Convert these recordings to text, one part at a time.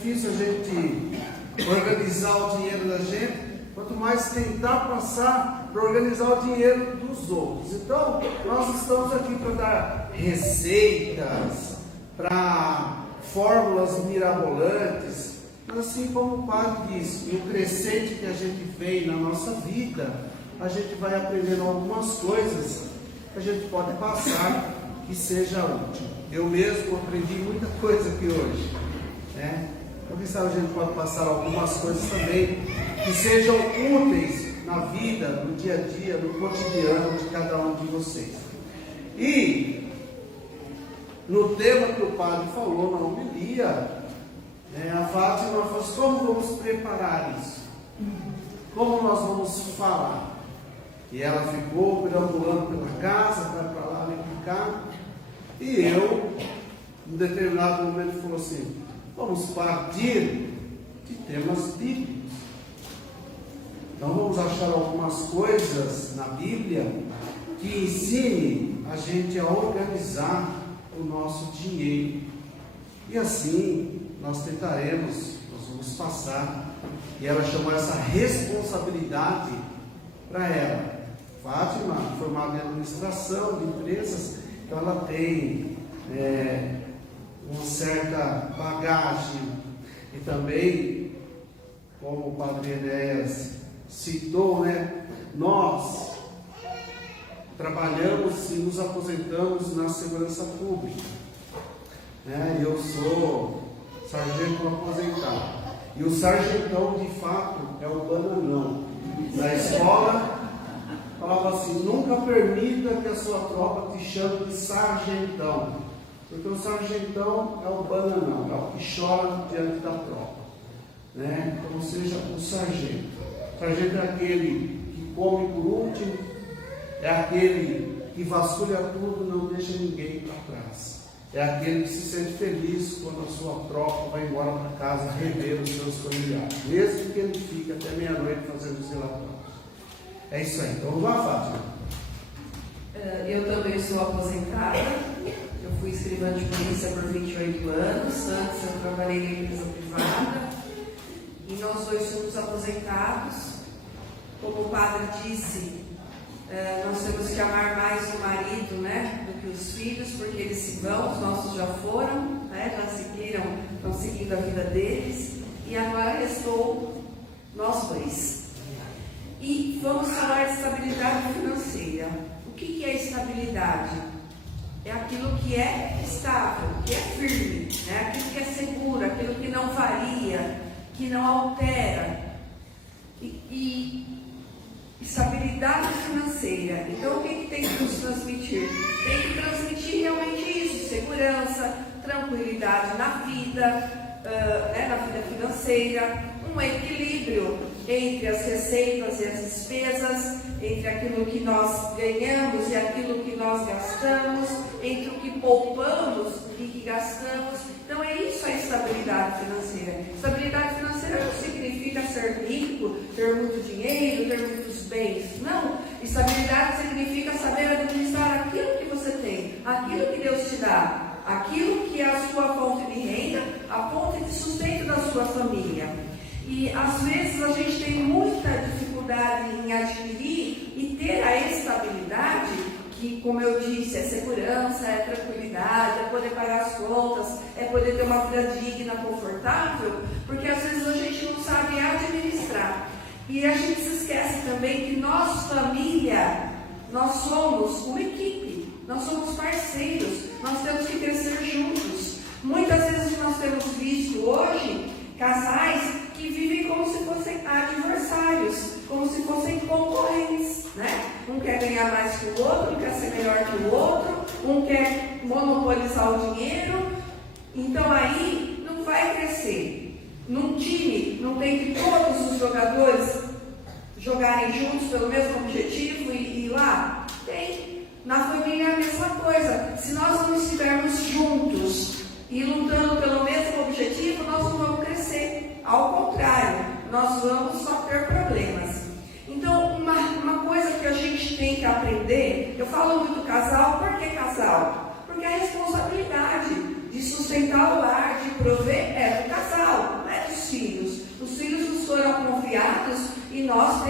difícil a gente organizar o dinheiro da gente, quanto mais tentar passar para organizar o dinheiro dos outros. Então, nós estamos aqui para dar receitas, para fórmulas mirabolantes, mas assim como o padre disse, no crescente que a gente vem na nossa vida, a gente vai aprendendo algumas coisas que a gente pode passar que seja útil. Eu mesmo aprendi muita coisa aqui hoje, né? Quem sabe a gente pode passar algumas coisas também que sejam úteis na vida, no dia a dia, no cotidiano de cada um de vocês. E no tema que o padre falou na homilia, a Fátima falou assim: como vamos preparar isso? Como nós vamos falar? E ela ficou perambulando pela casa, vai para lá, vem para cá. E eu, em determinado momento, falou assim: vamos partir de temas bíblicos. Então vamos achar algumas coisas na Bíblia que ensine a gente a organizar o nosso dinheiro. E assim nós tentaremos, nós vamos passar. E ela chamou essa responsabilidade para ela. Fátima, formada em administração de empresas, então ela tem uma certa bagagem. E também, como o padre Enéas citou, nós trabalhamos e nos aposentamos na segurança pública. Eu sou sargento aposentado. E o sargentão, de fato, é o bananão. Na escola, falava assim: nunca permita que a sua tropa te chame de sargentão. Porque o sargentão é o bananão, é o que chora diante da tropa. Ou seja, o sargento. O sargento é aquele que come por último, é aquele que vasculha tudo, não deixa ninguém para trás. É aquele que se sente feliz quando a sua tropa vai embora para casa rever os seus familiares, mesmo que ele fique até meia-noite fazendo os relatórios. É isso aí. Então vamos lá, Fátima. Eu também sou aposentada. Eu fui escrivã de polícia por 28 anos. Antes eu trabalhei na empresa privada. E nós dois somos aposentados. Como o padre disse, nós temos que amar mais o marido, do que os filhos, porque eles se vão, os nossos já foram, já seguiram, estão seguindo a vida deles. E agora restou nós dois. E vamos falar de estabilidade financeira. O que é estabilidade? É aquilo que é estável, que é firme, aquilo que é seguro, aquilo que não varia, que não altera. E estabilidade financeira. Então, o que tem que nos transmitir? Tem que transmitir realmente isso: segurança, tranquilidade na vida financeira, um equilíbrio entre as receitas e as despesas, entre aquilo que nós ganhamos e aquilo que nós gastamos, entre o que poupamos e o que gastamos. Então é isso a estabilidade financeira. Estabilidade financeira não significa ser rico, ter muito dinheiro, ter muitos bens. Não. Estabilidade significa saber administrar aquilo que você tem, aquilo que Deus te dá, aquilo que é a sua fonte de renda, a fonte de sustento da sua família. E às vezes a gente tem muita dificuldade em adquirir e ter a estabilidade, que, como eu disse, é segurança, é tranquilidade, é poder pagar as contas, é poder ter uma vida digna, confortável, porque às vezes a gente não sabe administrar. E a gente se esquece também que nós, família, nós somos uma equipe, nós somos parceiros, nós temos que crescer juntos. Muitas vezes nós temos visto hoje casais que vivem como se fossem adversários, como se fossem concorrentes, Um quer ganhar mais que o outro, um quer ser melhor que o outro, um quer monopolizar o dinheiro. Então aí não vai crescer. Num time não tem que todos os jogadores jogarem juntos pelo mesmo objetivo e ir lá? Tem. Na família é a mesma coisa. Se nós não estivermos juntos e lutando pelo mesmo objetivo, nós não vamos crescer. Ao contrário, nós vamos só ter problemas. Então, uma coisa que a gente tem que aprender, eu falo muito casal, por que casal? Porque a responsabilidade de sustentar o lar, de prover, é do casal. nós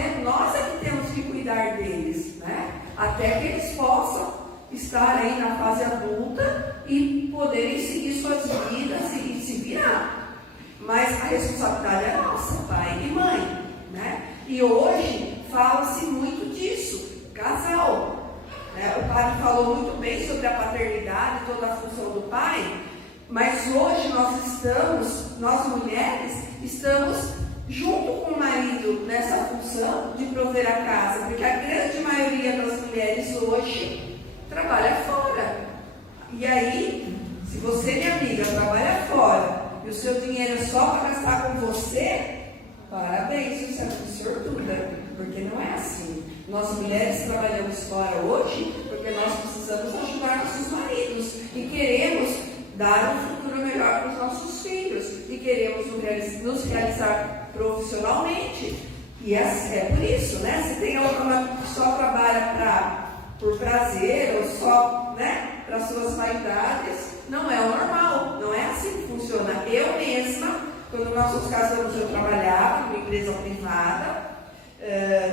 é que temos que cuidar deles, né? Até que eles possam estar aí na fase adulta e poderem seguir suas vidas e se virar. Mas a responsabilidade é nossa, pai e mãe, né? E hoje fala-se muito disso, casal. Né? O padre falou muito bem sobre a paternidade, toda a função do pai, mas hoje nós mulheres, estamos junto com o marido nessa função de prover a casa, porque a grande maioria das mulheres hoje trabalha fora. E aí, se você, minha amiga, trabalha fora e o seu dinheiro é só para gastar com você, parabéns, você é muito sortuda, porque não é assim. Nós mulheres trabalhamos fora hoje porque nós precisamos ajudar nossos maridos e queremos dar um futuro melhor para os nossos filhos e queremos nos realizar profissionalmente. E é por isso, né? Se tem alguma que só trabalha por prazer ou só, né, para suas vaidades, não é o normal, não é assim que funciona. Eu mesma, quando nós nos casamos, eu trabalhava numa empresa privada,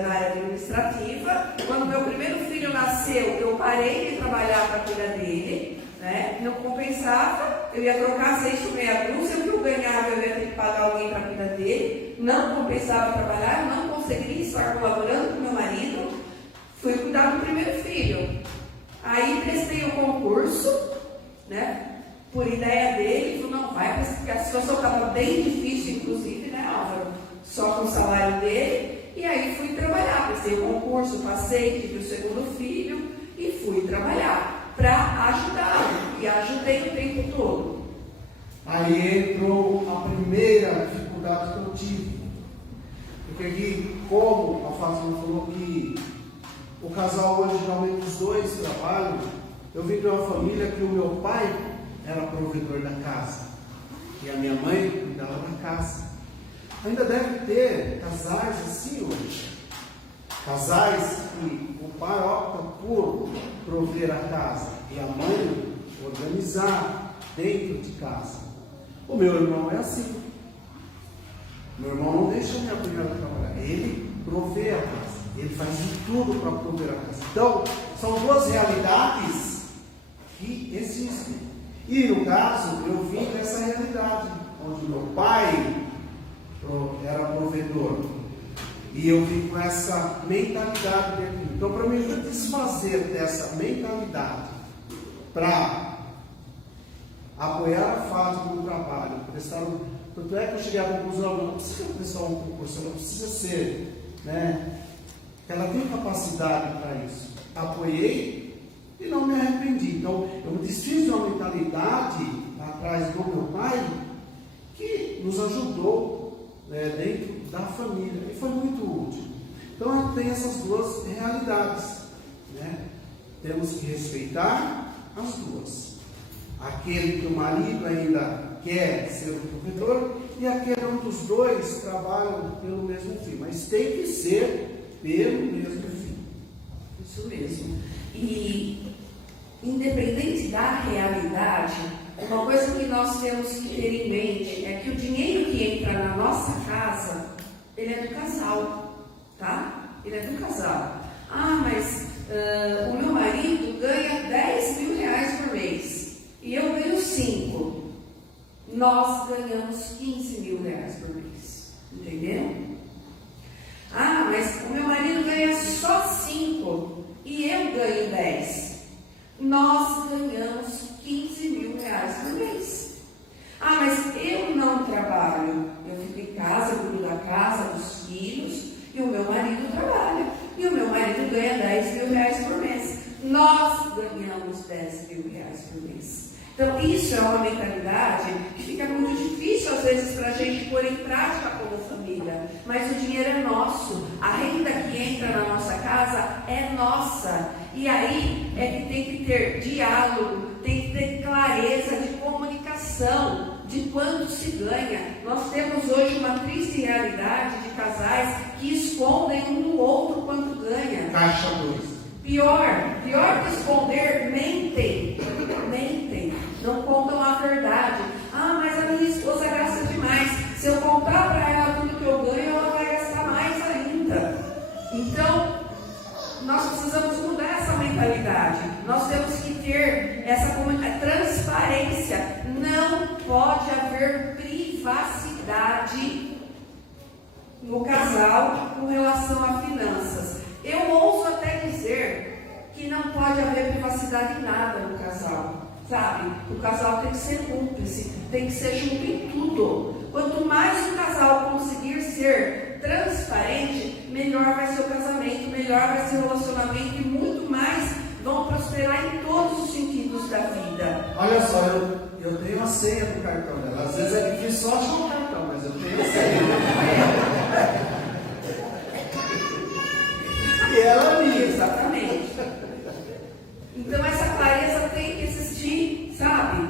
na área administrativa. Quando meu primeiro filho nasceu, eu parei de trabalhar para cuidar dele, né? Não compensava, eu ia trocar 6 por meia dúzia, o que eu ganhava eu ia ter que pagar alguém para cuidar dele, não compensava trabalhar, não conseguiria estar colaborando com meu marido, fui cuidar do primeiro filho. Aí prestei o concurso, né? Por ideia dele, falou, não vai, porque a situação estava bem difícil, inclusive, né, Álvaro? Só com o salário dele. E aí fui trabalhar, prestei o concurso, passei, tive o segundo filho e fui trabalhar para ajudar. E ajudei o tempo todo. Aí entrou a primeira dificuldade que eu tive. Porque aqui, como a Fátima falou que o casal hoje, geralmente os dois trabalham, eu vim de uma família que o meu pai era provedor da casa e a minha mãe cuidava da casa. Ainda deve ter casais assim hoje, casais que o pai opta por prover a casa e a mãe organizar dentro de casa. O meu irmão é assim. Meu irmão não deixa a minha cunhada trabalhar, ele provê a casa, ele faz de tudo para prover a casa. Então, são duas realidades que existem. E no caso, eu vim dessa realidade, onde meu pai era provedor. E eu vim com essa mentalidade dentro. Então, para mim desfazer dessa mentalidade, para apoiar a Fátima no trabalho, tanto é que eu cheguei à conclusão, não precisa prestar um concurso, ela precisa ser, né? Ela tem capacidade para isso. Apoiei e não me arrependi. Então, eu me desfiz de uma mentalidade atrás do meu pai que nos ajudou dentro da família e foi muito útil. Então, tem essas duas realidades, né? Temos que respeitar as duas. Aquele que o marido ainda quer ser o provedor e aquele um dos dois trabalham pelo mesmo fim, mas tem que ser pelo mesmo fim. Isso mesmo. E independente da realidade, uma coisa que nós temos que ter em mente é que o dinheiro que entra na nossa casa, ele é do casal, tá? Ele é do casal. Ah, mas o meu marido ganha 10 mil reais por mês e eu ganho 5. Nós ganhamos 15 mil reais por mês, entendeu? Ah, mas o meu marido ganha só 5 e eu ganho 10. Nós ganhamos 15 mil reais por mês. Ah, mas eu não trabalho. Eu fico em casa, cuido da casa, dos filhos, e o meu marido trabalha. E o meu marido ganha 10 mil reais por mês. Nós ganhamos 10 mil reais por mês. Então, isso é uma mentalidade que fica muito difícil, às vezes, para a gente pôr em prática como família. Mas o dinheiro é nosso. A renda que entra na nossa casa é nossa. E aí é que tem que ter diálogo, tem que ter clareza de comunicação, de quanto se ganha. Nós temos hoje uma triste realidade de casais que escondem um do outro quanto ganha. Caixa 2. Pior que esconder, mentem, não contam a verdade. Ah, mas a minha esposa gasta demais. Se eu contar para ela tudo que eu ganho, ela vai gastar mais ainda. no casal com relação a finanças. Eu ouso até dizer que não pode haver privacidade em nada no casal, sabe? O casal tem que ser cúmplice, tem que ser junto em tudo. Quanto mais o casal conseguir ser transparente, melhor vai ser o casamento, melhor vai ser o relacionamento e muito mais vão prosperar em todos os sentidos da vida. Olha só, eu tenho a senha do cartão dela. Às vezes é difícil só achar um cartão, mas eu tenho a senha. E ela minha. Exatamente. Então essa clareza tem que existir, sabe?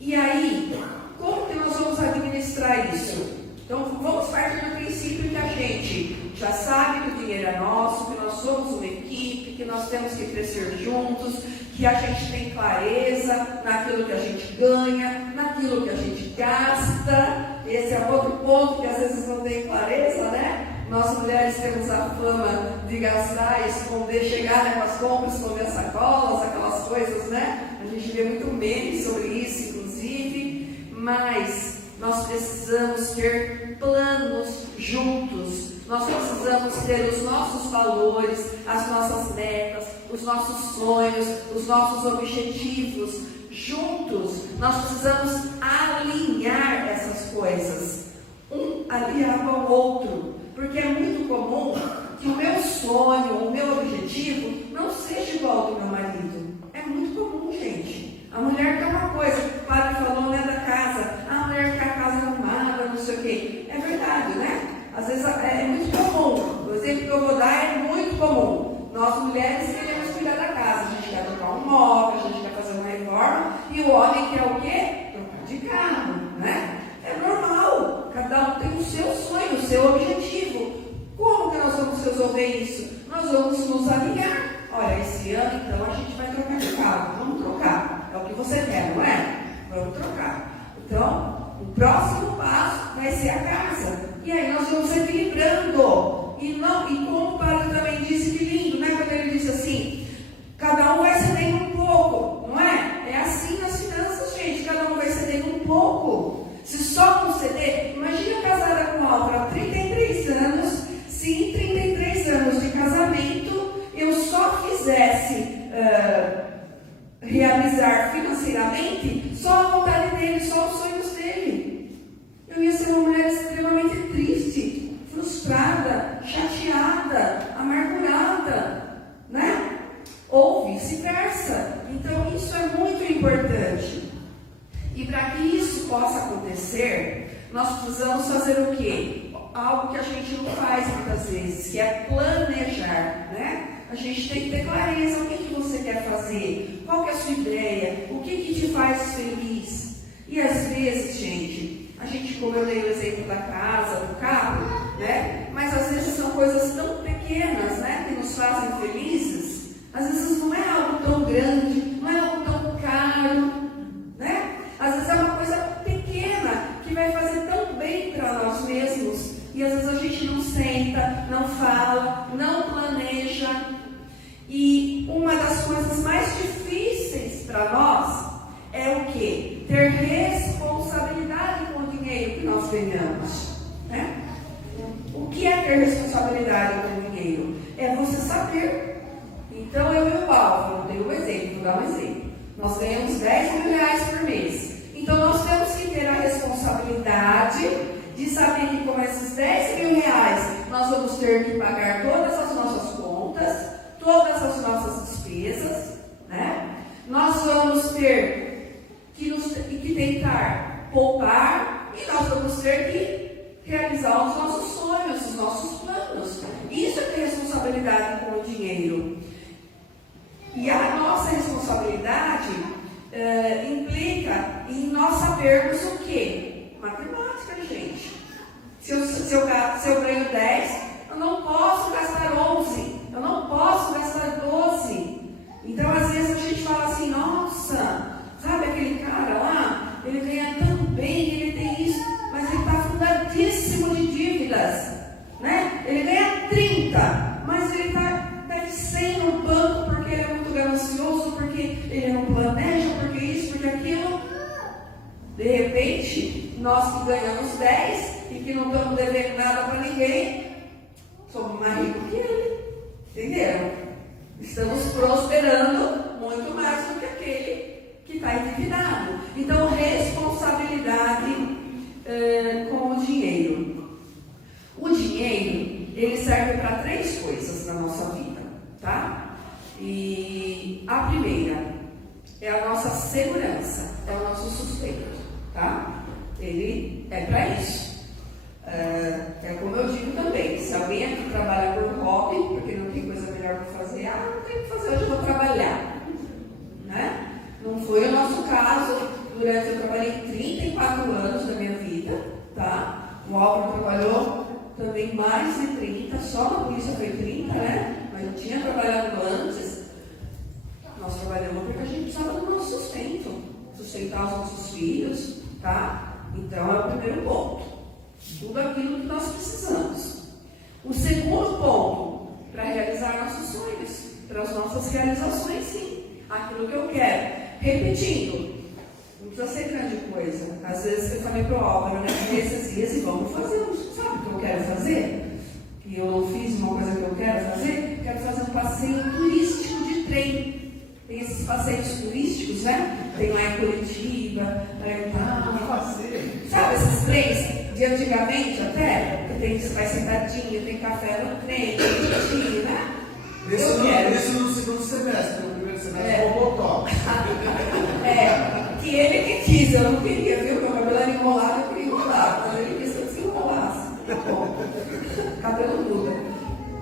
E aí, como que nós vamos administrar isso? Então vamos partir do princípio que a gente já sabe que o dinheiro é nosso, que nós somos uma equipe, que nós temos que crescer juntos, que a gente tem clareza naquilo que a gente ganha, naquilo que a gente gasta. Esse é outro ponto que às vezes não tem clareza, né? Nós mulheres temos a fama de gastar, esconder, chegar, né, com as compras, esconder sacolas, aquelas coisas, né? A gente vê muito meme sobre isso, inclusive, mas nós precisamos ter planos juntos. Nós precisamos ter os nossos valores, as nossas metas, os nossos sonhos, os nossos objetivos juntos. Nós precisamos alinhar essas coisas, um aliado ao outro, porque é muito comum que o meu sonho, o meu objetivo não seja igual ao do meu marido. É muito comum, gente. A mulher quer uma coisa, o padre falou, né, da casa, a mulher quer a casa arrumada, não sei o quê. É verdade, né? Às vezes é muito comum. O exemplo que eu vou dar é muito comum. Nós mulheres queremos cuidar da casa. A gente quer trocar um móvel, a gente quer fazer uma reforma. E o homem quer o quê? Trocar de carro, né? É normal. Cada um tem o seu sonho, o seu objetivo. Como que nós vamos resolver isso? Nós vamos nos alinhar. Olha, esse ano então a gente vai trocar de carro. Vamos trocar. É o que você quer, não é? Vamos trocar. Então, o próximo passo vai ser a casa. E aí nós vamos equilibrando. E como o padre também disse, que lindo, né? Quando ele disse assim, cada um vai cedendo um pouco, não é? É assim nas finanças, gente, cada um vai cedendo um pouco. Se só conceder, imagina casada com outra há 33 anos, se em 33 anos de casamento eu só quisesse realizar financeiramente só a vontade dele, só os sonhos dele. Eu ia ser uma mulher extremamente triste, frustrada, chateada, amargurada, né? Ou vice-versa. Então isso é muito importante. E para que isso possa acontecer, nós precisamos fazer o quê? Algo que a gente não faz muitas vezes, que é planejar, né? A gente tem que ter clareza, o que você quer fazer, qual que é a sua ideia, o que te faz feliz. E às vezes, gente, a gente, como eu dei o exemplo da casa, do carro, né? Mas às vezes são coisas tão pequenas, né? Que nos fazem felizes. Às vezes não é algo tão grande, não é algo tão caro, né? Às vezes é uma coisa pequena que vai fazer tão bem para nós mesmos. E às vezes a gente não senta, não fala, não planeja. E uma das coisas mais difíceis para nós é o quê? Ter responsabilidade com o dinheiro que nós ganhamos, né? O que é ter responsabilidade com o dinheiro? É você saber. Então eu e o Paulo, eu dei um exemplo, vou dar um exemplo. Nós ganhamos 10 mil reais por mês. Então nós temos que ter a responsabilidade de saber que com esses 10 mil reais nós vamos ter que pagar todas as nossas contas, todas as nossas despesas, né? Nós vamos ter que tentar poupar e nós vamos ter que realizar os nossos sonhos, os nossos planos. Isso é ter responsabilidade com o dinheiro. E a nossa responsabilidade implica em nós sabermos o quê? Matemática, gente. Se eu ganho 10, eu não posso gastar 11, eu não posso gastar 12. Então, às vezes a gente fala assim, nossa, sabe aquele cara lá, ele ganha tão bem, ele tem isso, mas ele está afundadíssimo de dívidas, né? Ele ganha 30, mas ele deve 100 no banco porque ele é muito ganancioso, porque ele não planeja, porque isso, porque aquilo. De repente, nós que ganhamos 10 e que não estamos devendo nada para ninguém, somos mais ricos que ele. Entenderam? Estamos prosperando muito mais do que aquele que está endividado. Então, responsabilidade com o dinheiro. O dinheiro, ele serve para 3 coisas na nossa vida, tá? E a primeira é a nossa segurança, é o nosso sustento, tá? Ele é para isso. É como eu digo também, se alguém aqui trabalha por hobby, porque não tem coisa melhor para fazer, não tem o que fazer, hoje eu vou trabalhar, né? Não foi o nosso caso. Eu trabalhei 34 anos da minha vida, tá? O Álvaro trabalhou também mais de 30, só na polícia foi 30, né? Mas eu tinha trabalhado antes. Nós trabalhamos porque a gente precisava do nosso sustento, sustentar os nossos filhos, tá? Então é o primeiro ponto. Tudo aquilo que nós precisamos. O segundo ponto, para realizar nossos sonhos, para as nossas realizações, sim. Aquilo que eu quero. Repetindo, não precisa ser grande coisa. Às vezes eu falei para o Álvaro, né? Nesses dias, e vamos fazer, sabe o que eu quero fazer? Que eu não fiz uma coisa que eu quero fazer? Quero fazer um passeio turístico de trem. Tem esses passeios turísticos, né? Tem lá em Curitiba, sabe esses trens de antigamente até? Que tem que vai sentadinho, tem café no trem, tem jeitinho, né? Isso no segundo semestre, no primeiro semestre, com o botox. Que ele que quis, eu não queria, viu? Meu cabelo era enrolado, eu queria enrolar, mas ele quis que eu desenrolasse. Tá bom, cabelo muda.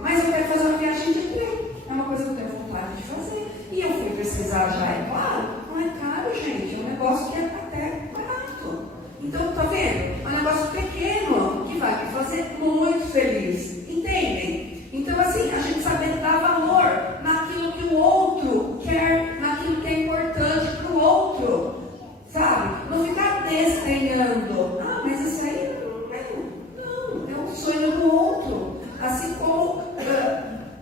Mas eu quero fazer uma viagem de trem, é uma coisa que eu tenho vontade de fazer. E eu fui pesquisar já, é claro, não é caro, gente, é um negócio que é até barato. Então, tá vendo? É um negócio pequeno que vai me fazer muito feliz, entendem? Então, assim, a gente saber dar valor naquilo que o outro quer, naquilo que é importante para o outro, sabe? Não ficar desdenhando. Mas isso aí não, é um sonho do outro. Assim como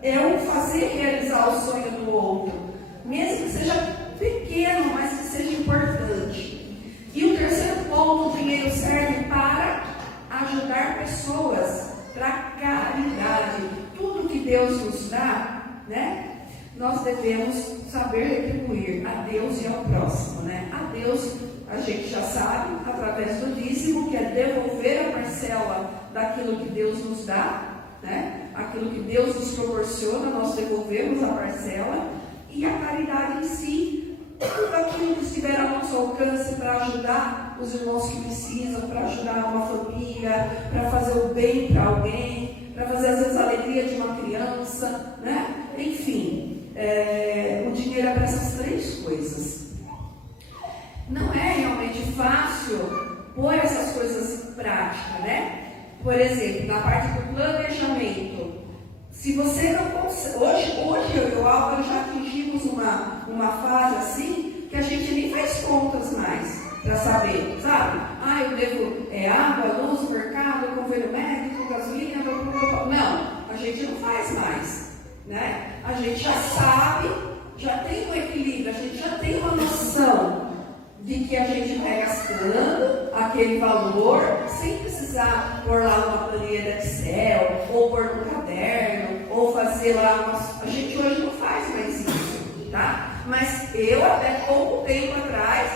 é um fazer realizar o sonho do outro, mesmo que seja pequeno, mas que seja importante. E o terceiro ponto, o dinheiro serve para ajudar pessoas, para caridade. Tudo que Deus nos dá, né? Nós devemos saber retribuir a Deus e ao próximo, né? A Deus, a gente já sabe, através do dízimo, que é devolver a parcela daquilo que Deus nos dá, né? Aquilo que Deus nos proporciona, nós devolvemos a parcela. E a caridade em si, tudo aquilo que estiver ao nosso alcance para ajudar os irmãos que precisam, para ajudar uma família, para fazer o bem para alguém, para fazer às vezes a alegria de uma criança, né? Enfim, o dinheiro é para essas 3 coisas. Não é realmente fácil pôr essas coisas em prática, né? Por exemplo, na parte do planejamento, se você não consegue, hoje eu e o Álvaro já atingimos uma fase assim, que a gente nem faz contas mais, para saber, sabe? Eu devo água, luz, mercado, convênio médico, gasolina, não, a gente não faz mais, né? A gente já sabe, já tem um equilíbrio, a gente já tem uma noção de que a gente vai gastando aquele valor sem precisar pôr lá uma planilha de Excel, ou pôr no caderno, ou fazer lá a gente hoje não faz mais isso, tá? Mas eu até pouco tempo atrás,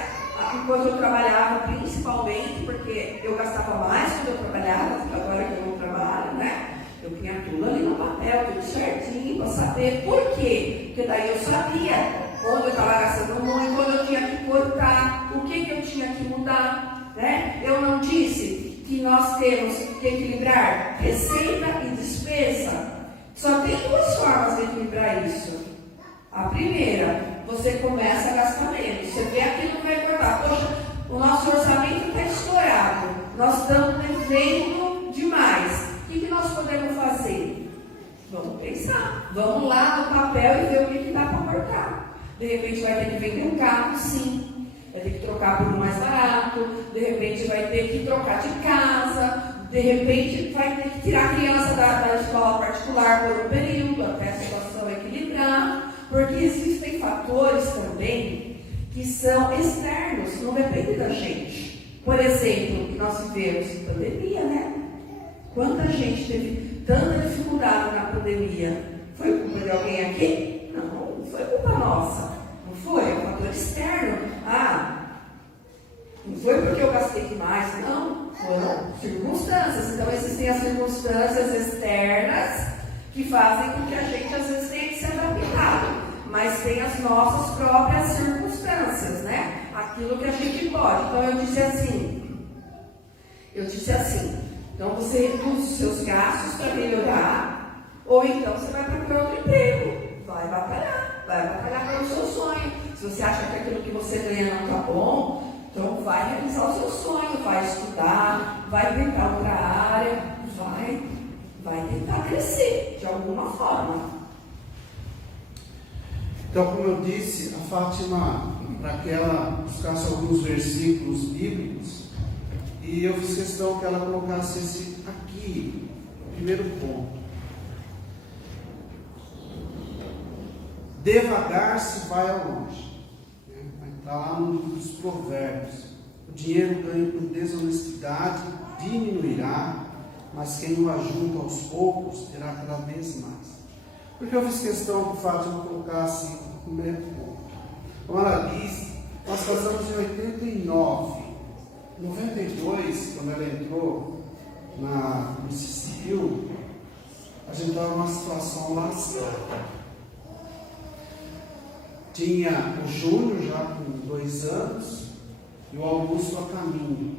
enquanto eu trabalhava principalmente, porque eu gastava mais quando eu trabalhava, agora que eu não trabalho, né? Eu punha tudo ali no papel, tudo certinho, para saber por quê. Porque daí eu sabia onde eu estava gastando muito, quando eu tinha que cortar, o que eu tinha que mudar, né? Eu não disse que nós temos que equilibrar receita e despesa. Só tem 2 formas de equilibrar isso. A primeira, você começa a gastar menos. Você vê aquilo que vai cortar. Poxa, o nosso orçamento está estourado. Nós estamos devendo demais. O que nós podemos fazer? Vamos pensar. Vamos lá no papel e ver o que dá para cortar. De repente vai ter que vender um carro, sim. Vai ter que trocar por um mais barato. De repente vai ter que trocar de casa. De repente vai ter que tirar a criança da escola particular por um período, até a situação equilibrar. Porque existem fatores também que são externos, não depende da gente. Por exemplo, que nós vivemos em pandemia, né? Quanta gente teve tanta dificuldade na pandemia? Foi culpa de alguém aqui? Não, não foi culpa nossa. Não foi, é um fator externo. Não foi porque eu gastei demais, não. Foram circunstâncias. Então existem as circunstâncias externas que fazem com que a gente às vezes tenha que se adaptar. Mas tem as nossas próprias circunstâncias, né? Aquilo que a gente pode. Então eu disse assim, então você reduz os seus gastos para melhorar, ou então você vai procurar outro emprego, vai batalhar pelo seu sonho. Se você acha que aquilo que você ganha não está bom, então vai realizar o seu sonho, vai estudar, vai tentar outra área, vai tentar crescer de alguma forma. Então, como eu disse, a Fátima, para que ela buscasse alguns versículos bíblicos, e eu fiz questão que ela colocasse esse aqui, o primeiro ponto. Devagar se vai ao longe. Está lá no livro dos Provérbios. O dinheiro ganho com desonestidade diminuirá, mas quem o ajunta aos poucos terá cada vez mais. Porque eu fiz questão que Fátima colocasse o primeiro ponto. Como ela disse, nós casamos em 89. Em 92, quando ela entrou no civil, a gente estava numa situação lascada. Tinha o Júnior já com 2 anos e o Augusto a caminho.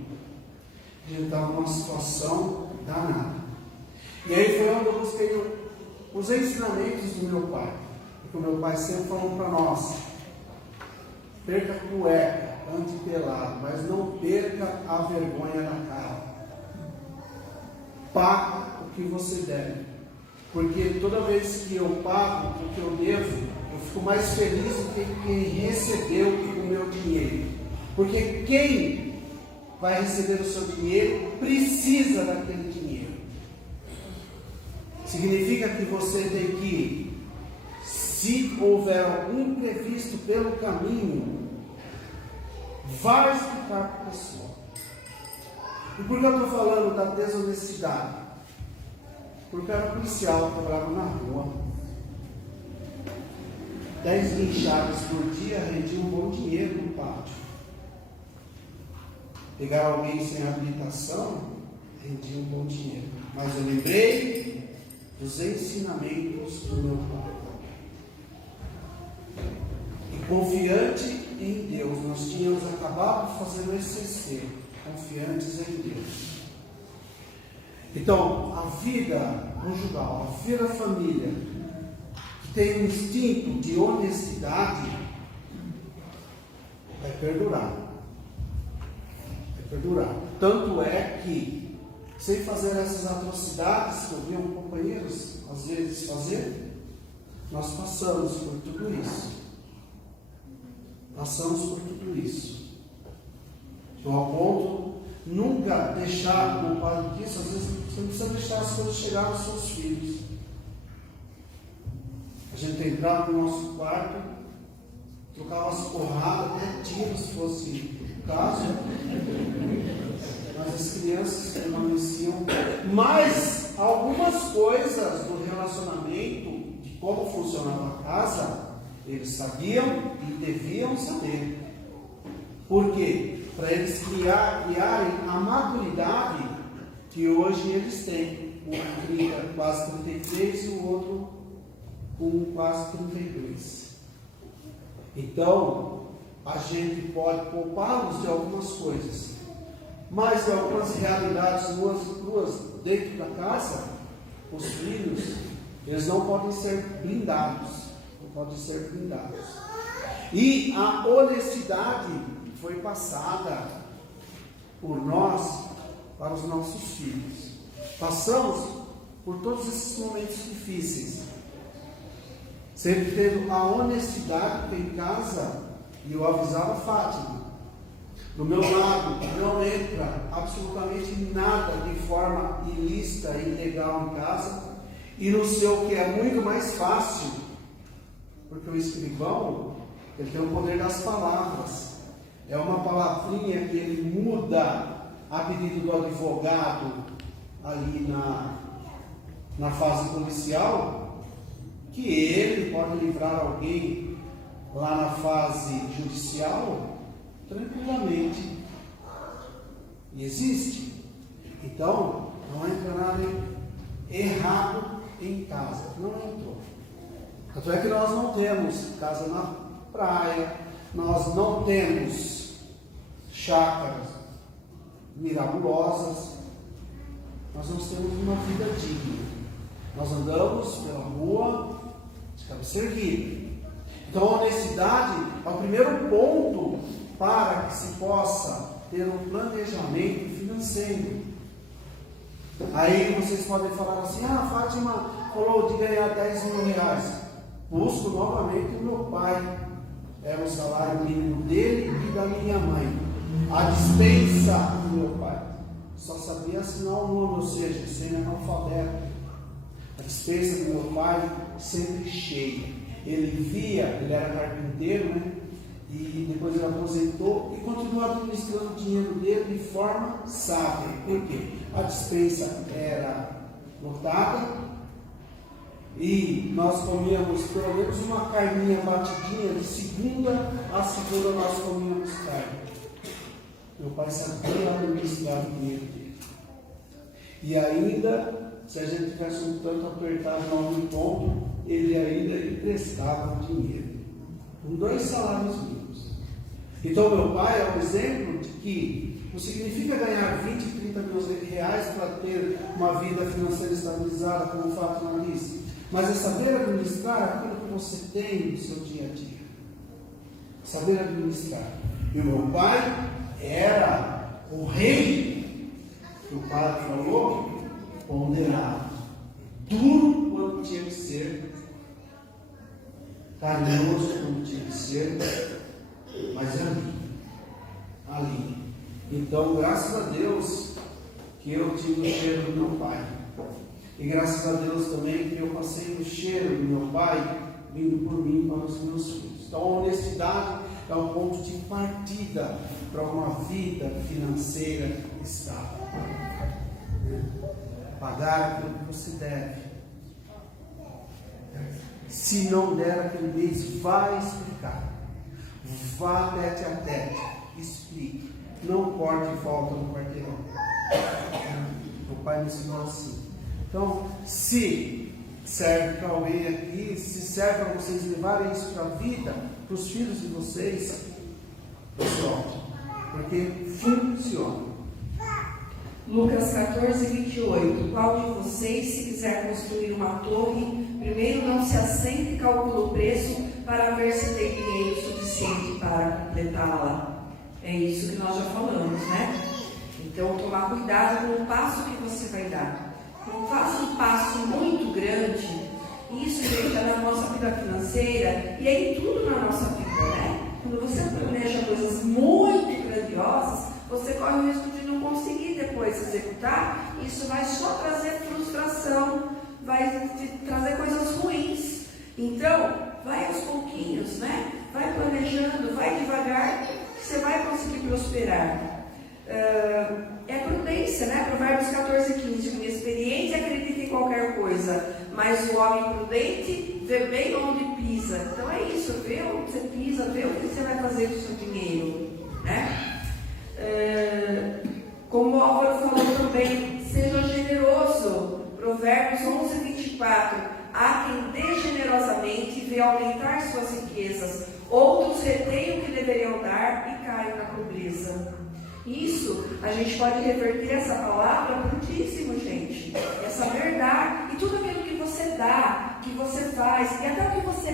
A gente estava numa situação danada. E aí foi onde eu busquei os ensinamentos do meu pai. Porque o meu pai sempre falou para nós: perca a cueca, ande pelado, mas não perca a vergonha na cara. Paga o que você deve. Porque toda vez que eu pago o que eu devo, eu fico mais feliz do que quem recebeu o meu dinheiro. Porque quem vai receber o seu dinheiro precisa daquele dinheiro. Significa que você tem que, se houver algum imprevisto pelo caminho, vai explicar para a pessoa. E por que eu estou falando da desonestidade? Porque eu era policial, trabalhava na rua. 10 linchadas por dia rendiam um bom dinheiro no pátio. Pegar alguém sem habilitação rendia um bom dinheiro. Mas eu lembrei dos ensinamentos do meu pai. E confiante em Deus, nós tínhamos acabado de fazer o ECC, confiantes em Deus. Então, a vida conjugal, a vida da família, que tem um instinto de honestidade, vai perdurar. Vai perdurar. Tanto é que, sem fazer essas atrocidades que eu vi companheiros às vezes fazer, nós passamos por tudo isso. Passamos por tudo isso. Então, ao ponto, nunca deixar, como o padre disse, às vezes você não precisa deixar as coisas chegar aos seus filhos. A gente entrava no nosso quarto, trocava as porradas, até tiros, se fosse o caso. Mas as crianças permaneciam. Mas algumas coisas do relacionamento, de como funcionava a casa, eles sabiam e deviam saber. Por quê? Para eles criarem a maturidade que hoje eles têm. Um 30, quase 33 e o outro com quase 32. Então, a gente pode poupá-los de algumas coisas, mas de algumas realidades nuas e cruas dentro da casa, os filhos, eles não podem ser blindados. Não podem ser blindados. E a honestidade foi passada por nós para os nossos filhos. Passamos por todos esses momentos difíceis, sempre tendo a honestidade que em casa, e eu avisava a Fátima, do meu lado não entra absolutamente nada de forma ilícita e ilegal em casa, e no seu, que é muito mais fácil, porque o escrivão, ele tem o poder das palavras. é uma palavrinha que ele muda a pedido do advogado ali na fase policial, que ele pode livrar alguém lá na fase judicial tranquilamente. E existe. Então, não entra nada errado em casa. Não entrou. Tanto é que nós não temos casa na praia, nós não temos chácaras mirabolosas, nós não temos uma vida digna. Nós andamos pela rua de cabeça erguida. Então a honestidade é o primeiro ponto para que se possa ter um planejamento financeiro. Aí vocês podem falar assim: ah, Fátima falou de ganhar 10 mil reais. Busco novamente o meu pai. Era o salário mínimo dele e da minha mãe. A dispensa do meu pai só sabia assinar o nome, ou seja, semi-analfabeto. A dispensa do meu pai sempre cheia. Ele via, ele era carpinteiro, né? E depois ele aposentou e continuou administrando o dinheiro dele de forma sábia. Por quê? A dispensa era lotada e nós comíamos pelo menos uma carninha batidinha, de segunda a segunda nós comíamos carne. Meu pai sabia administrar o dinheiro dele. E ainda, se a gente tivesse um tanto apertado em algum ponto, ele ainda emprestava o dinheiro, com 2 salários mínimos. Então meu pai é um exemplo de que não significa ganhar 20, 30 mil reais para ter uma vida financeira estabilizada, como o Fátima disse, mas é saber administrar aquilo que você tem no seu dia a dia. Saber administrar. E o meu pai era o rei, que o padre falou, ponderado, duro quando tinha que ser, carinhoso quando tinha que ser, mas ali. Então, graças a Deus que eu tive o cheiro do meu pai. E graças a Deus também que eu passei o cheiro do meu pai vindo por mim para os meus filhos. Então, a honestidade é o ponto de partida para uma vida financeira estável. Pagar aquilo que você deve. Se não der aquele mês, vai explicar. Vá tete a tete. Explique. Não corte e volta no quarteirão. O pai me ensinou assim. Então, se serve para alguém aqui, se serve para vocês levarem isso para a vida, para os filhos de vocês, pessoal, porque funciona. Lucas 14, 28. Qual de vocês, se quiser construir uma torre, primeiro não se assenta e calcula o preço para ver se tem dinheiro suficiente para completá-la? É isso que nós já falamos, né? Então, tomar cuidado com o passo que você vai dar. Não faça um passo muito grande. Isso, gente, é na nossa vida financeira e é em tudo na nossa vida, né? Quando você planeja coisas muito grandiosas, você corre o risco de não conseguir depois executar. Isso vai só trazer frustração, vai te trazer coisas ruins. Então, vai aos pouquinhos, né? Vai planejando, vai devagar, que você vai conseguir prosperar. É prudência, né? Provérbios 14, 15. O inexperiente acredita em qualquer coisa, mas o homem prudente vê bem onde pisa. Então é isso, vê onde você pisa, vê o que você vai fazer com o seu dinheiro, né? Como o Álvaro falou também, seja generoso. Provérbios 11, 24. Há quem dê generosamente e vê aumentar suas riquezas. Outros retêm o que deveriam dar e caem na pobreza. Isso, a gente pode reverter essa palavra muitíssimo, gente. Essa verdade. E tudo aquilo que você dá, que você faz, e até o que você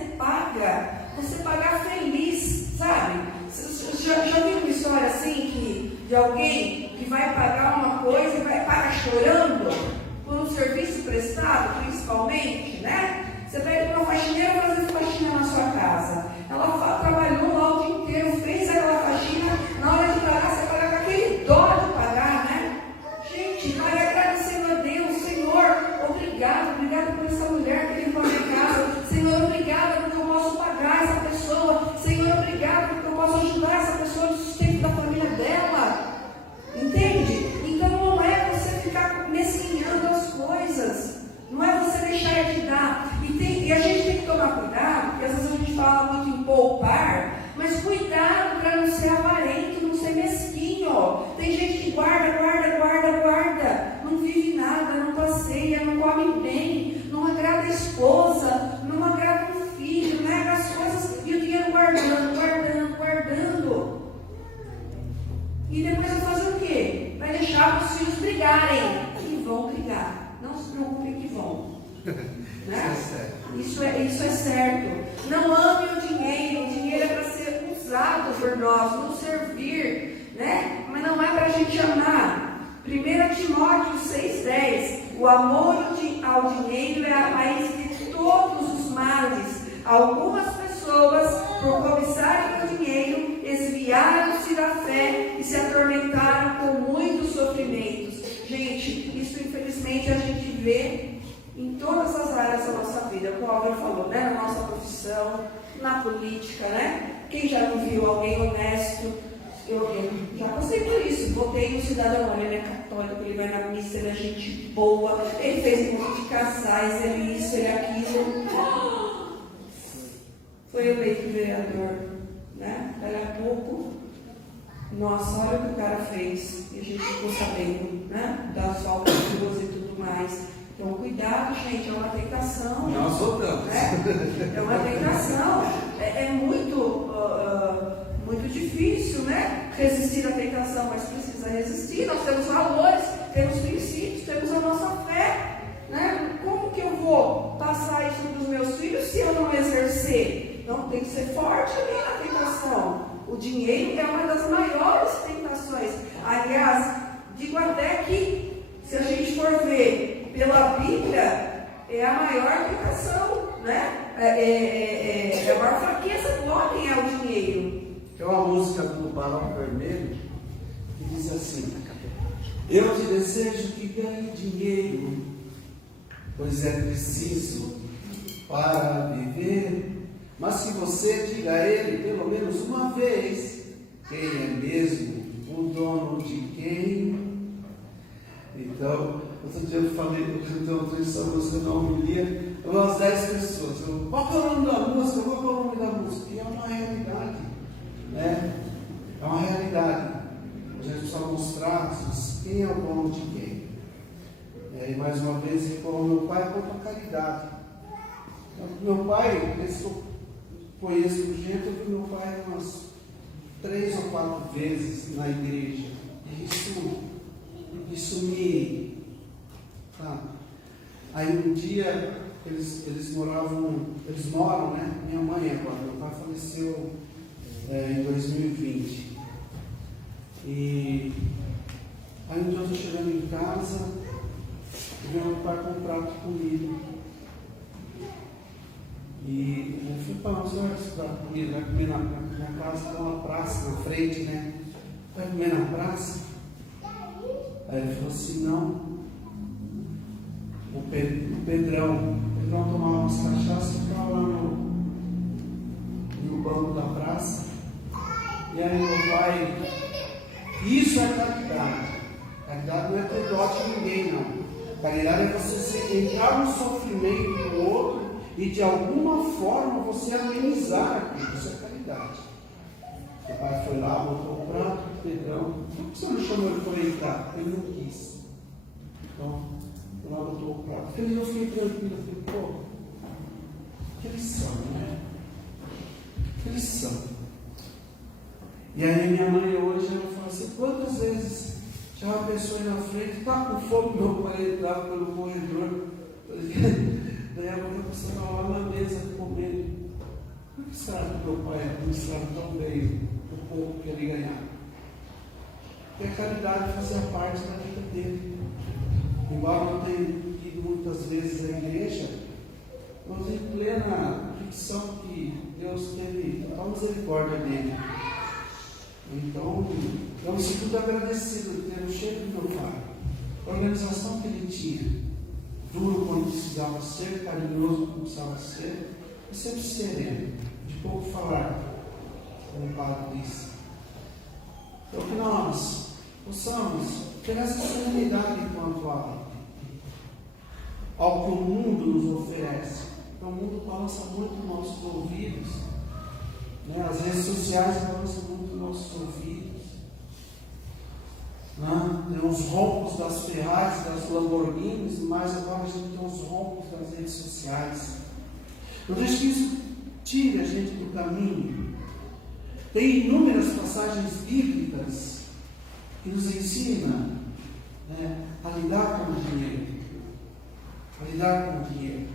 pagar feliz, sabe? Já viu uma história assim, de alguém que vai pagar uma coisa e vai pagar chorando por um serviço prestado, principalmente, né? Você pede uma faxineira fazer faxina na sua casa. Ela trabalhou lá o dia inteiro, fez aquela faxina, na hora de pagar, você paga com aquele dó de pagar, né? Gente, vai agradecendo a Deus, Senhor, obrigado por essa mulher que limpou a minha casa. Senhor, obrigado porque eu posso pagar essa pessoa. Senhor, obrigado porque eu posso ajudar essa pessoa a sustentar com a ceia, não come bem, não agrada a esposa, não agrada o filho, nega as coisas e o dinheiro guardando. E depois vai fazer o quê? Vai deixar os filhos brigarem. E vão brigar. Não se preocupem que vão. Né? Isso é certo. Não ame o dinheiro é para ser usado por nós, nos servir, né? Mas não é para a gente amar. 1 Timóteo 6,10: o amor ao dinheiro é a raiz de todos os males. Algumas pessoas, por cobiçarem o dinheiro, desviaram-se da fé e se atormentaram com muitos sofrimentos. Gente, isso infelizmente a gente vê em todas as áreas da nossa vida, como o Álvaro falou, né? Na nossa profissão, na política, né? Quem já não viu alguém honesto? Eu já passei por isso. Votei no cidadão, ele é católico, ele vai na missa, ele é gente boa, ele fez um monte de casais, ele isso, ele aquilo. Foi eleito vereador, né? Daí a pouco, nossa, olha o que o cara fez. E a gente ficou sabendo, né? Das faltas de luz e tudo mais. Então, cuidado, gente, é uma tentação. Nós votamos. Né? É uma tentação. É muito difícil, né? Resistir à tentação, mas precisa resistir. Nós temos valores, temos princípios, temos a nossa fé. Né? Como que eu vou passar isso para os meus filhos se eu não exercer? Então, tem que ser forte ali na tentação. O dinheiro é uma das maiores tentações. Aliás, digo até que, se a gente for ver pela Bíblia, é a maior tentação, né? É a maior fraqueza do homem é o dinheiro. Tem uma música do Barão Vermelho que diz assim: eu te desejo que ganhe dinheiro, pois é preciso para viver. Mas que você diga a ele pelo menos uma vez quem é mesmo o dono de quem. Então, outro dia eu falei, eu cantei essa música na homilia, umas 10 pessoas. Qual que é o nome da música? Qual que é o nome da música? E é uma realidade, né? É uma realidade. A gente precisa mostrar quem é o dono de quem. E aí, mais uma vez, como meu pai conta a caridade. Meu pai, eu conheço o jeito, eu vi meu pai umas 3 ou 4 vezes na igreja. Isso me... Tá. Aí um dia, eles moram, né? Minha mãe agora, meu pai faleceu em 2020. E aí um dia eu estou chegando em casa e meu pai com um prato de comida. E eu fui para onde vai comer na minha casa, tem uma praça na frente, né? Vai comer na praça? Aí ele falou assim: não. O Pedrão tomava umas cachaças e ficava lá no banco da praça. E aí meu pai, isso é caridade. Caridade não é ter dó de ninguém, não. Caridade é você entrar no sofrimento do outro e de alguma forma você amenizar aquilo. Isso é caridade. Meu pai foi lá, botou o prato do Pedrão. Por que você não chamou ele para entrar? Ele não quis. Então, lá botou o prato. Eu fiquei tranquilo. Eu falei, pô, que lição, né? Que lição. E aí minha mãe hoje, ela fala assim: quantas vezes tinha uma pessoa aí na frente, está com fome, meu pai entrava pelo corredor. Daí a pessoa estava lá na mesa comendo. Por que será que meu pai administrava tão bem o pouco que ele ganhava? Porque a caridade fazia parte da vida dele. Embora não tenha ido muitas vezes à igreja, mas em plena ficção que Deus teve a misericórdia dele. Então, eu me sinto muito agradecido de ter o cheiro do meu pai, a organização que ele tinha, duro quando precisava ser, carinhoso quando precisava ser, e sempre sereno, de pouco falar, como o padre disse. Então, que nós possamos ter essa serenidade quanto ao que o mundo nos oferece. Então, o mundo balança muito os nossos ouvidos, né? As redes sociais balançam muito os nossos ouvidos. Tem os rompos das Ferraris, das Lamborghinis, mas agora a gente tem os rompos das redes sociais. Não deixe que isso tire a gente do caminho. Tem inúmeras passagens bíblicas que nos ensinam, a lidar com o dinheiro. A lidar com o dinheiro.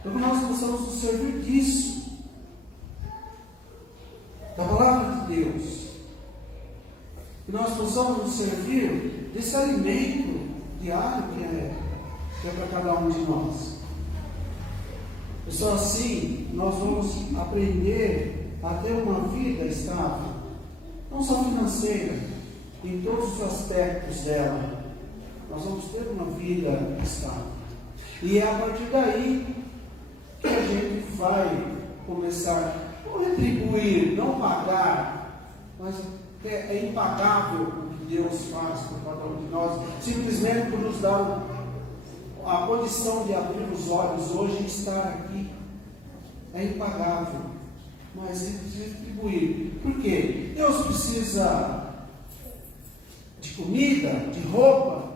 Então que nós possamos nos servir disso, da palavra de Deus. Que nós possamos nos servir desse alimento diário que é para cada um de nós. E só assim nós vamos aprender a ter uma vida estável, não só financeira, em todos os aspectos dela. Nós vamos ter uma vida estável. E é a partir daí que a gente vai começar a retribuir, não pagar, mas é impagável o que Deus faz por cada um de nós, simplesmente por nos dar a condição de abrir os olhos hoje e estar aqui. É impagável, mas retribuir. Por quê? Deus precisa de comida, de roupa.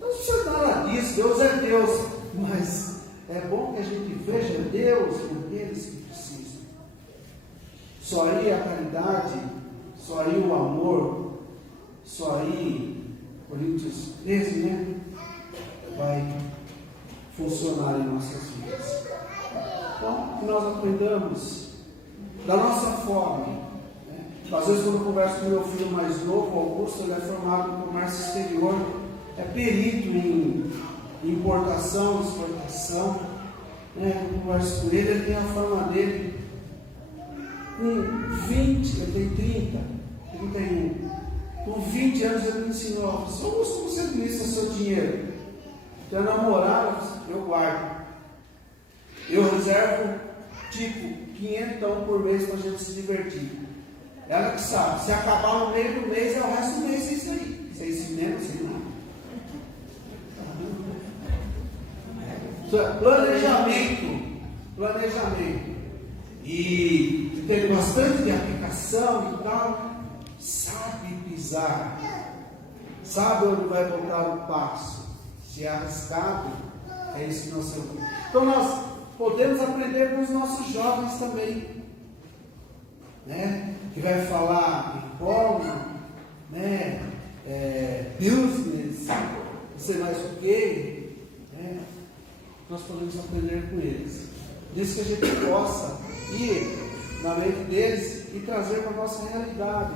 Deus não precisa nada disso. Deus é Deus, mas é bom que a gente veja Deus naqueles que precisam. Só aí a caridade, só aí o amor, só aí, Coríntios 13, vai funcionar em nossas vidas. Então, que nós aprendamos da nossa forma. Às vezes, quando eu converso com meu filho mais novo, Augusto, ele é formado em comércio exterior, é perito em importação, exportação. Eu converso com ele, ele tem a forma dele. Com 20, ele tem 30, 31. Com 20 anos ele me ensinou, Augusto, como você administra seu dinheiro? Então, namorar, eu guardo. Eu reservo, tipo, 500 por mês para a gente se divertir. Ela que sabe, se acabar no meio do mês, é o resto do mês isso aí. Sem cinema, sem nada. Planejamento. E tem bastante de aplicação e tal. Sabe pisar. Sabe onde vai botar o passo. Se é arriscado, é isso que nós temos. Então nós podemos aprender com os nossos jovens também, que vai falar em forma, business, não sei mais o que, nós podemos aprender com eles. Disso que a gente possa ir na mente deles e trazer para a nossa realidade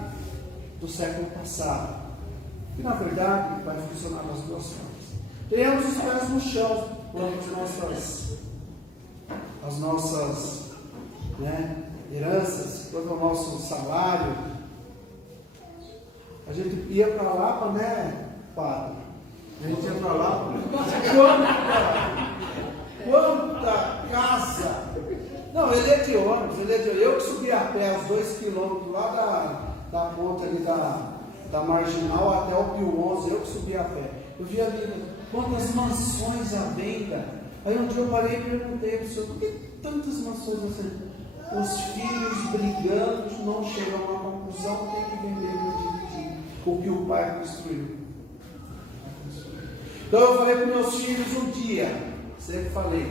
do século passado. E na verdade vai funcionar nas duas formas. Tenhamos os pés no chão quanto as nossas heranças, quanto ao nosso salário. A gente ia para lá, padre? A gente ia para lá, quanta casa! Não, ele é de ônibus, eu que subi a pé os 2 quilômetros lá da ponta ali da Marginal até o Pio 11, eu que subi a pé. Eu vi ali quantas mansões à venda. Aí um dia eu parei e perguntei para o senhor, por que tantas mansões assim? Os filhos brigando, não chegam a uma conclusão, tem que vender para dividir o que o pai construiu. Então eu falei para meus filhos um dia, sempre falei,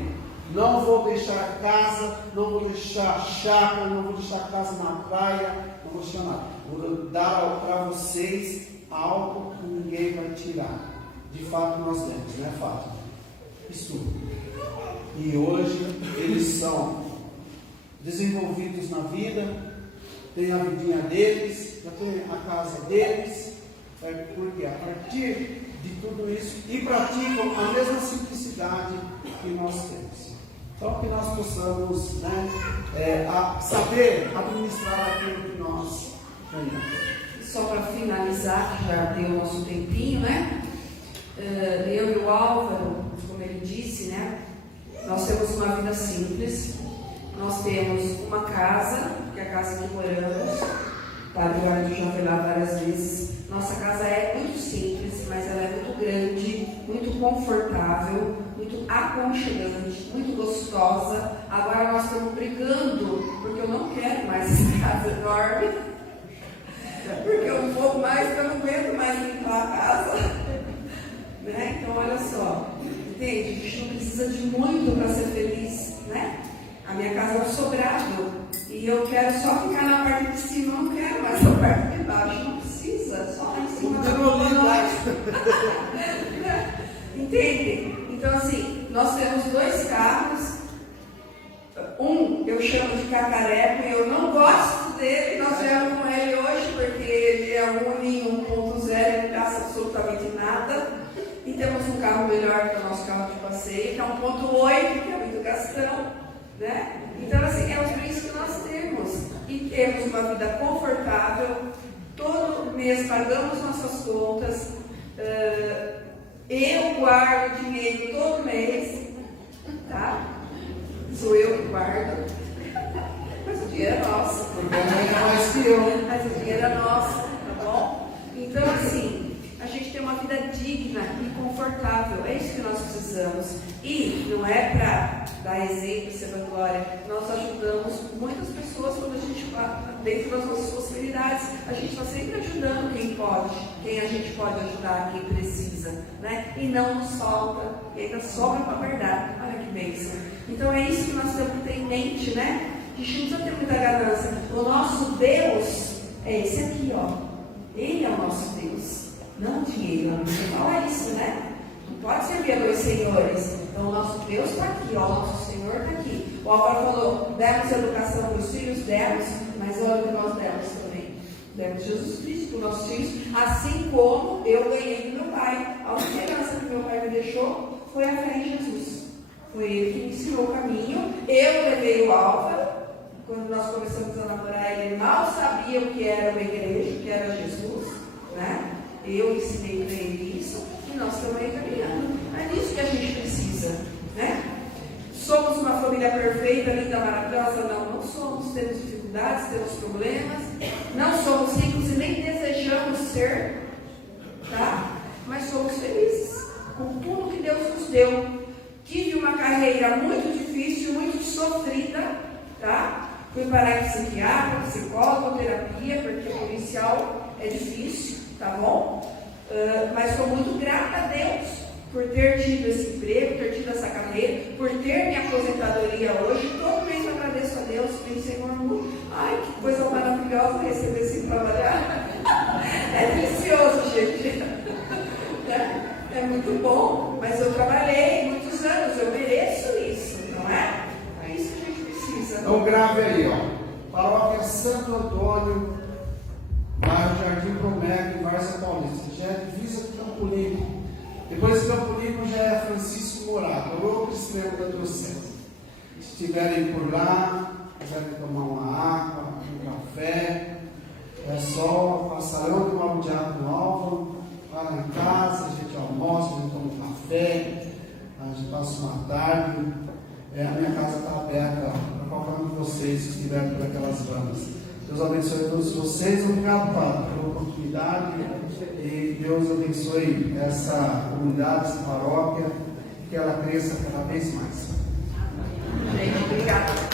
não vou deixar casa, não vou deixar chácara, não vou deixar casa na praia, não vou deixar nada. Vou dar para vocês algo que ninguém vai tirar. De fato nós temos, não é fato. Estudo. E hoje eles são desenvolvidos na vida, têm a vidinha deles, já têm a casa deles, porque a partir de tudo isso, e praticam a mesma simplicidade que nós temos. Então que nós possamos saber administrar aquilo que nós ganhamos. Só para finalizar, que já deu o nosso tempinho, eu e o Álvaro, como ele disse, nós temos uma vida simples, nós temos uma casa, que é a casa que moramos, o Padre Guardo já foi lá várias vezes. Nossa casa é muito simples, mas ela é muito grande, muito confortável, muito aconchegante, muito gostosa. Agora nós estamos brigando, porque eu não quero mais essa casa enorme. Porque eu não vou mais, porque eu não aguento mais limpar a casa. Né? Então, olha só, entende? A gente não precisa de muito para ser feliz, né? A minha casa é um sobrado e eu quero só ficar na parte de cima, eu não quero mais a parte de baixo, não precisa, só lá em cima da nós. Entende? Então, assim, nós temos 2 carros. Um eu chamo de cacareco e eu não gosto dele. Nós viemos com ele hoje porque ele é um Uninho 1.0 e não gasta absolutamente nada. E temos um carro melhor que o nosso carro de passeio, que é 1.8, que é muito gastão, né? Então, assim, é os bens que nós temos. E temos uma vida confortável. Todo mês pagamos nossas contas. Eu guardo dinheiro todo mês, tá? Sou eu que guardo. Mas o dinheiro é nosso. Mais que eu. Mas o dinheiro é nosso, tá bom? Então, assim, a gente tem uma vida digna e confortável. É isso que nós precisamos. E não é para dar exemplo, ser vanglória. Nós ajudamos muitas pessoas quando a gente, dentro das nossas possibilidades, a gente está sempre ajudando quem pode, quem a gente pode ajudar, quem precisa, né? E não nos falta, e ainda sobra para guardar. Olha que bênção. Então é isso que nós temos que ter em mente, né? A gente não precisa ter muita ganância. O nosso Deus é esse aqui, ó. Ele é o nosso Deus, não o dinheiro. A Bíblia fala isso, né? Não pode servir a 2 senhores. Então o nosso Deus está aqui, ó. O nosso Senhor está aqui. O Álvaro falou, demos educação para os filhos, demos, mas olha o que nós demos também. Demos Jesus Cristo para os nossos filhos, assim como eu ganhei do meu pai. A única herança que meu pai me deixou foi a fé em Jesus. Foi ele que me ensinou o caminho. Eu levei o Álvaro. Quando nós começamos a namorar, ele mal sabia o que era uma igreja, o que era Jesus, né? Eu ensinei para ele isso e nós estamos aí caminhando. É disso que a gente precisa, né? Somos uma família perfeita, linda, maravilhosa? Não, não somos. Temos dificuldades, temos problemas. Não somos ricos e nem desejamos ser, tá? Mas somos felizes com tudo que Deus nos deu. Tive uma carreira muito difícil, muito sofrida, tá? Fui parar em psiquiatra, psicólogo, terapia, porque policial é difícil, tá bom? Mas sou muito grata a Deus por ter tido esse emprego, ter tido essa carreira, por ter minha aposentadoria hoje. Todo mês eu agradeço a Deus, pensei, ai, que coisa maravilhosa receber sem trabalhar. É delicioso, gente. É muito bom, mas eu trabalhei muitos anos, eu mereço isso, não é? É isso que a gente precisa. Então grave aí, ó. Paróquia Santo Antônio, bairro Jardim Promego, em Várzea Paulista. Já é divisa com Campo Limpo. Depois de Campo Limpo já é Francisco Morato, o outro extremo da diocese. Se estiverem por lá, quiserem tomar uma água, um café, é só passarão do Aldeado no Álvaro, para em casa, a gente almoça, a gente toma um café, a gente passa uma tarde. A minha casa está aberta para qualquer um de vocês que estiverem por aquelas bandas. Deus abençoe todos vocês. Obrigado, Padre, pela oportunidade. E Deus abençoe essa comunidade, essa paróquia, que ela cresça cada vez mais. Gente, obrigada.